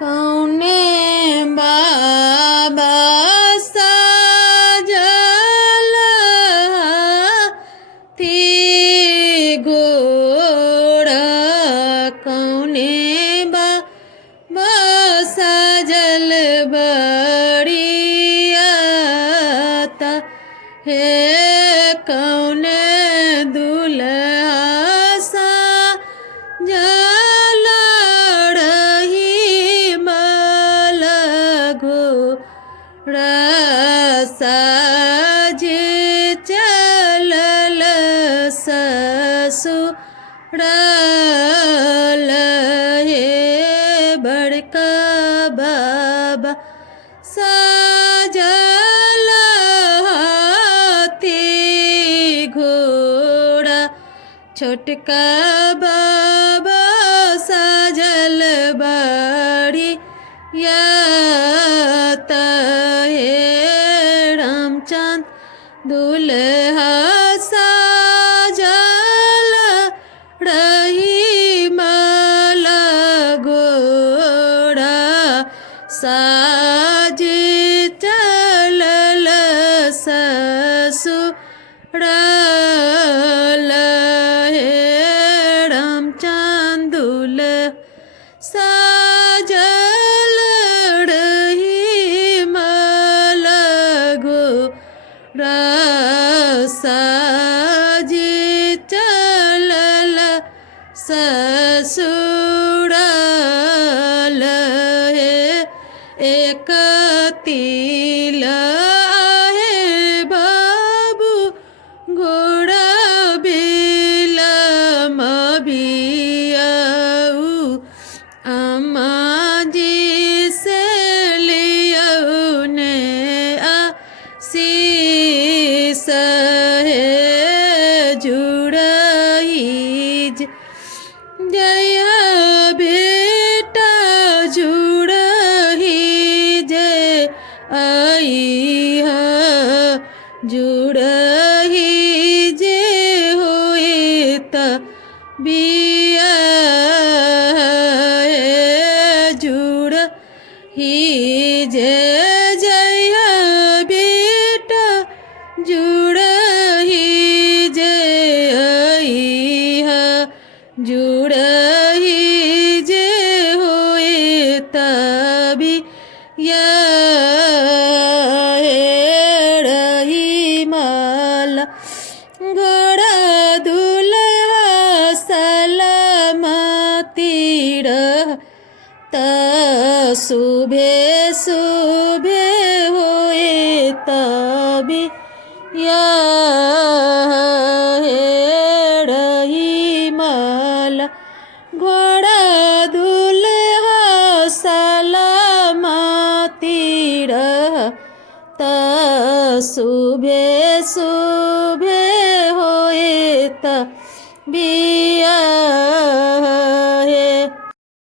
कौने बाबा साजल थी गोड़ कौने बाबा साजल बड़ियाता हे कौने दुल्हा सा जलड़ही मलगो रसाज चलल ससुरल हे बड़का बाबा साजल हाथी घोड़ा छोटका बाबा साजल बड़ी यात हे रामचंद दुल्हा साजल रही मल गोड़ा साज चलल ससुरल हे रामचंद दुल्हा साजल रही मल गोड़ा साज चलल ससुरल हे एक तिल आहे बाबू घोड़ा बिलम बियाऊ अम्मा जी से लियऊ ने आशीष हे जुड़ही जय बेटा जुड़ही जय आई जुड़ही जे होए त बिया जुड़ही जे जय बेटा जुड़ही जे आई जुड़ही जे होए तभी रही माला घोड़ा दुल्हा सलामती रह त सुबह सुबह होए तभी रही माला घोड़ा दुल्हा सलामती रह त सुबह सुबह होए त बिया